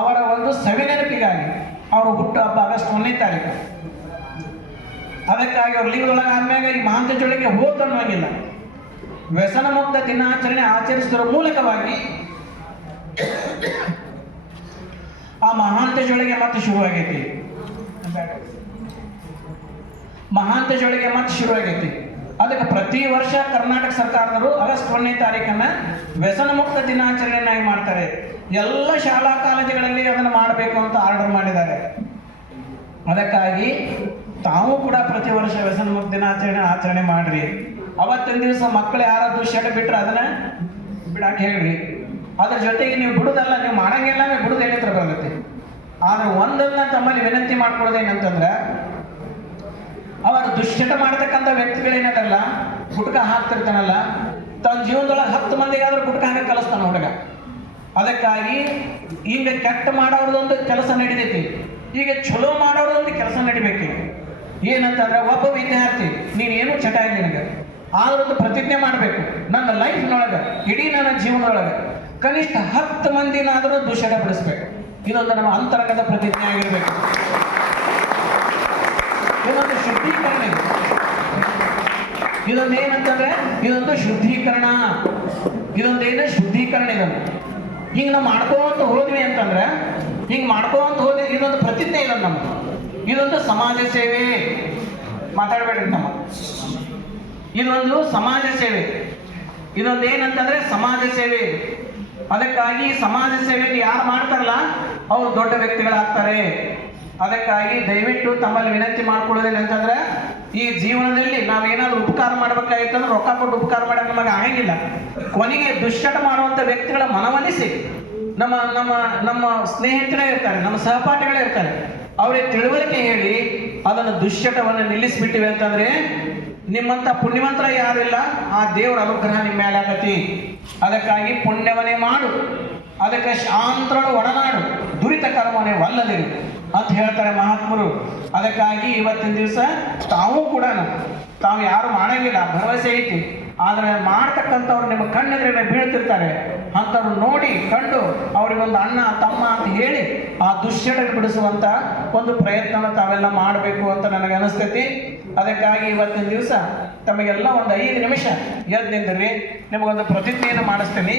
ಅವರ ಒಂದು ಸವಿನೆನಪಿಗಾಗಿ ಅವರ ಹುಟ್ಟುಹಬ್ಬ ಆಗಸ್ಟ್ 1ನೇ ತಾರೀಕು. ಅದಕ್ಕಾಗಿ ಅವ್ರು ಲೀವ್ದೊಳಗೆ ಆದ್ಮೇಲೆ ಈ ಮಹಾಂತ ಜೋಳಿಗೆ ಹೋತನ್ನುವಂಗಿಲ್ಲ, ವ್ಯಸನ ಮುಕ್ತ ದಿನಾಚರಣೆ ಆಚರಿಸುವುದರ ಮೂಲಕವಾಗಿ ಆ ಮಹಾಂತ ಜೋಳಿಗೆ ಮತ್ತೆ ಶುರುವಾಗೈತಿ. ಅದಕ್ಕೆ ಪ್ರತಿ ವರ್ಷ ಕರ್ನಾಟಕ ಸರ್ಕಾರದವರು ಆಗಸ್ಟ್ 1ನೇ ತಾರೀಕನ್ನ ವ್ಯಸನ ಮುಕ್ತ ದಿನಾಚರಣೆಯನ್ನಾಗಿ ಮಾಡ್ತಾರೆ. ಎಲ್ಲ ಶಾಲಾ ಕಾಲೇಜುಗಳಲ್ಲಿ ಅದನ್ನು ಮಾಡಬೇಕು ಅಂತ ಆರ್ಡರ್ ಮಾಡಿದ್ದಾರೆ. ಅದಕ್ಕಾಗಿ ತಾವು ಕೂಡ ಪ್ರತಿ ವರ್ಷ ವ್ಯಸನ ಮುಕ್ತ ದಿನಾಚರಣೆ ಆಚರಣೆ ಮಾಡ್ರಿ. ಅವತ್ತಿನ ದಿವಸ ಮಕ್ಕಳು ಯಾರು ದುಶ್ಚಟ ಬಿಟ್ರೆ ಅದನ್ನ ಬಿಡಾಕ್ ಹೇಳ್ರಿ. ಅದ್ರ ಜೊತೆಗೆ ನೀವು ಬಿಡುದಲ್ಲ, ನೀವು ಮಾಡಂಗಿಲ್ಲ, ನೀವು ಬಿಡುದು ಎಲ್ಲಿತ್ರ ಬರುತ್ತೆ. ಆದ್ರೆ ಒಂದನ್ನ ತಮ್ಮಲ್ಲಿ ವಿನಂತಿ ಮಾಡ್ಕೊಳ್ಳೋದೇನಂತಂದ್ರೆ, ಅವರು ದುಶ್ಚಟ ಮಾಡ್ತಕ್ಕಂಥ ವ್ಯಕ್ತಿಗಳೇನದಲ್ಲ, ಗುಟ್ಕ ಹಾಕ್ತಿರ್ತಾನಲ್ಲ, ತನ್ನ ಜೀವನದೊಳಗೆ 10 ಮಂದಿಗಾದ್ರೂ ಗುಟ್ಕ ಹಾಕಿ ಕಲಿಸ್ತಾನ ಹುಡುಗ. ಅದಕ್ಕಾಗಿ ಈಗ ಕೆಟ್ಟ ಮಾಡೋರ್ದೊಂದು ಕೆಲಸ ನಡೀತೈತಿ, ಈಗ ಚಲೋ ಮಾಡೋರ್ದೊಂದು ಕೆಲಸ ನಡಿಬೇಕು. ಏನಂತಂದ್ರೆ, ಒಬ್ಬ ವಿದ್ಯಾರ್ಥಿ ನೀನೇನು ಚಟ ಇಲ್ಲ ನಿನಗೆ, ಆದ್ರೊಂದು ಪ್ರತಿಜ್ಞೆ ಮಾಡಬೇಕು, ನನ್ನ ಲೈಫ್ನೊಳಗೆ, ಇಡೀ ನನ್ನ ಜೀವನದೊಳಗೆ ಕನಿಷ್ಠ 10 ಮಂದಿನಾದರೂ ದುಶ್ಚಟ ಬಿಡಿಸ್ಬೇಕು. ಇದೊಂದು ನಮ್ಮ ಅಂತರಂಗದ ಪ್ರತಿಜ್ಞೆ ಆಗಿರ್ಬೇಕು. ಇದೊಂದು ಶುದ್ಧೀಕರಣ. ಇದೊಂದು ಏನಂತಂದ್ರೆ, ಇದೊಂದು ಶುದ್ಧೀಕರಣ. ಇದೊಂದೇನು ಶುದ್ಧೀಕರಣ. ಇದನ್ನು ಹಿಂಗೆ ನಾವು ಮಾಡ್ಕೋಂತ ಹೋದ್ವಿ ಅಂತಂದ್ರೆ, ಹಿಂಗೆ ಮಾಡ್ಕೋಂತ ಹೋದ್ವಿ, ಇದೊಂದು ಪ್ರತಿಜ್ಞೆ ಇಲ್ಲ ನಮ್ದು. ಇದೊಂದು ಸಮಾಜ ಸೇವೆ. ಮಾತಾಡ್ಬೇಡ್ರಿ ನಮ್ಮ, ಇದೊಂದು ಸಮಾಜ ಸೇವೆ. ಇದೊಂದು ಏನಂತಂದ್ರೆ ಸಮಾಜ ಸೇವೆ. ಅದಕ್ಕಾಗಿ ಸಮಾಜ ಸೇವೆಗೆ ಯಾರು ಮಾಡ್ತಾರಲ್ಲ ಅವರು ದೊಡ್ಡ ವ್ಯಕ್ತಿಗಳಾಗ್ತಾರೆ. ಅದಕ್ಕಾಗಿ ದಯವಿಟ್ಟು ತಮ್ಮಲ್ಲಿ ವಿನಂತಿ ಮಾಡ್ಕೊಳ್ಳೋದಿಲ್ಲ ಅಂತಂದ್ರೆ, ಈ ಜೀವನದಲ್ಲಿ ನಾವೇನಾದ್ರೂ ಉಪಕಾರ ಮಾಡ್ಬೇಕಾಗಿತ್ತಂದ್ರೆ ರೊಕ್ಕ ಕೊಟ್ಟು ಉಪಕಾರ ಮಾಡಕ್ಕೆ ನಮಗೆ ಆಗಂಗಿಲ್ಲ. ಕೊನೆಗೆ ದುಶ್ಚಟ ಮಾಡುವಂಥ ವ್ಯಕ್ತಿಗಳ ಮನವೊಲಿಸಿ, ನಮ್ಮ ನಮ್ಮ ನಮ್ಮ ಸ್ನೇಹಿತರೇ ಇರ್ತಾರೆ, ನಮ್ಮ ಸಹಪಾಠಿಗಳೇ ಇರ್ತಾರೆ, ಅವ್ರಿಗೆ ತಿಳುವಳಿಕೆ ಹೇಳಿ ಅದನ್ನು ದುಶ್ಚಟವನ್ನು ನಿಲ್ಲಿಸ್ಬಿಟ್ಟಿವೆ ಅಂತಂದ್ರೆ ನಿಮ್ಮಂಥ ಪುಣ್ಯವಂತರ ಯಾರಿಲ್ಲ. ಆ ದೇವರ ಅನುಗ್ರಹ ನಿಮ್ಮ ಮೇಲೆ ಆಗತಿ. ಅದಕ್ಕಾಗಿ ಪುಣ್ಯವನ್ನೇ ಮಾಡು, ಅದಕ್ಕೆ ಶಾಂತರಳು ಒಡನಾಡು, ದುರಿತ ಕರ್ಮವನ್ನೇ ವಲ್ಲದಿರು ಅಂತ ಹೇಳ್ತಾರೆ ಮಹಾತ್ಮರು. ಅದಕ್ಕಾಗಿ ಇವತ್ತಿನ ದಿವಸ ತಾವು ಕೂಡ ತಾವು ಯಾರು ಮಾಡಂಗಿಲ್ಲ, ಭರವಸೆ ಐತಿ, ಆದರೆ ಮಾಡ್ತಕ್ಕಂಥವ್ರು ನಿಮ್ಮ ಕಣ್ಣೆದುರಿಗೆ ಬೀಳ್ತಿರ್ತಾರೆ. ಅಂಥವ್ರು ನೋಡಿ ಕಂಡು ಅವ್ರಿಗೊಂದು ಅಣ್ಣ ತಮ್ಮ ಅಂತ ಹೇಳಿ ಆ ದುಶ್ಚಟ ಬಿಡಿಸುವಂಥ ಒಂದು ಪ್ರಯತ್ನ ತಾವೆಲ್ಲ ಮಾಡಬೇಕು ಅಂತ ನನಗೆ ಅನಿಸ್ತೈತಿ. ಅದಕ್ಕಾಗಿ ಇವತ್ತಿನ ದಿವಸ ತಮಗೆಲ್ಲ ಒಂದು 5 ನಿಮಿಷ ಎದ್ದು ನಿಂದ್ರಿ, ನಿಮಗೊಂದು ಪ್ರತಿಜ್ಞೆಯನ್ನು ಮಾಡಿಸ್ತೀನಿ.